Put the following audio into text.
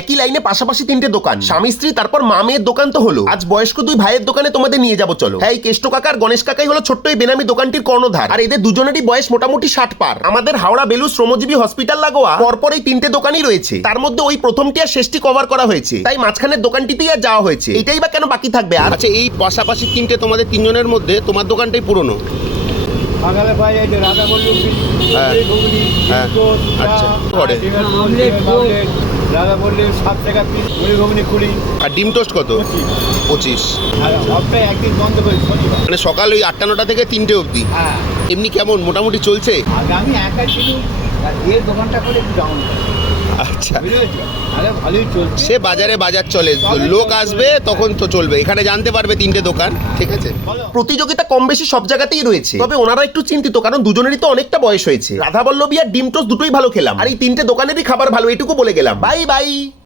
একই লাইনে পাশাপাশি তিনটে দোকান, স্বামী স্ত্রী তারপর মা মেয়ের দোকান তো হলো, আজ বয়স্ক দুই ভাইয়ের দোকানে তোমাদের নিয়ে যাবো চলো। হ্যাঁ, এই কেষ্ট কাকা আর গণেশ কাকাই হলো ছোট্ট এই বেনামি দোকানটির কর্ণধার, আর এদের দুজনেরই বয়স মোটামুটি 60 পার। আমাদের হাওড়া বেলুর শ্রমজীবী হসপিটাল লাগোয়া পরপর এই তিনটে দোকানই রয়েছে, তার মধ্যে ওই প্রথমটি আর শেষটি কভার করা হয়েছে, তাই মাঝখানের দোকানটিতেই আর যাওয়া হয়েছে। এটাই বা কেন বাকি থাকবে আর। আচ্ছা, এই পাশাপাশি তিনটে তোমাদের তিনজনের মধ্যে তোমার দোকানটাই পুরনো। সকালে পাই এই যে রাধা বল্লভী, হ্যাঁ। ঘুগনি, হ্যাঁ। টোস্ট, আচ্ছা, চা, পরে? ডিমের আমলেট, রাধা বল্লভী 7 টাকা পিস, ঘুগনি 20, আর ডিম টোস্ট কত? 25। আর সপ্তাহে একদিন বন্ধ করি শনিবার। মানে সকাল ওই 8টা-9টা থেকে 3টে অবধি। হ্যাঁ, এমনি কেমন মোটামুটি চলছে? আগে আমি একা ছিল, আর এই দোকানটা করে একটু ডাউন, আচ্ছা, বুঝেছো? আরে ভালোই চলছে। সে বাজারে বাজার চলে, লোক আসবে তখন তো চলবে, এখানে জানতে পারবে তিনটে দোকান, ঠিক আছে। প্রতিযোগিতা কম বেশি সব জায়গাতেই রয়েছে, তবে ওনারা একটু চিন্তিত কারণ দুজনেরই তো অনেকটা বয়স হয়েছে। রাধা বল্লভী আর ডিম টোস্ট দুটোই ভালো খেলাম, আর এই তিনটে দোকানেরই খাবার ভালো, এটুকু বলে গেলাম। Bye bye.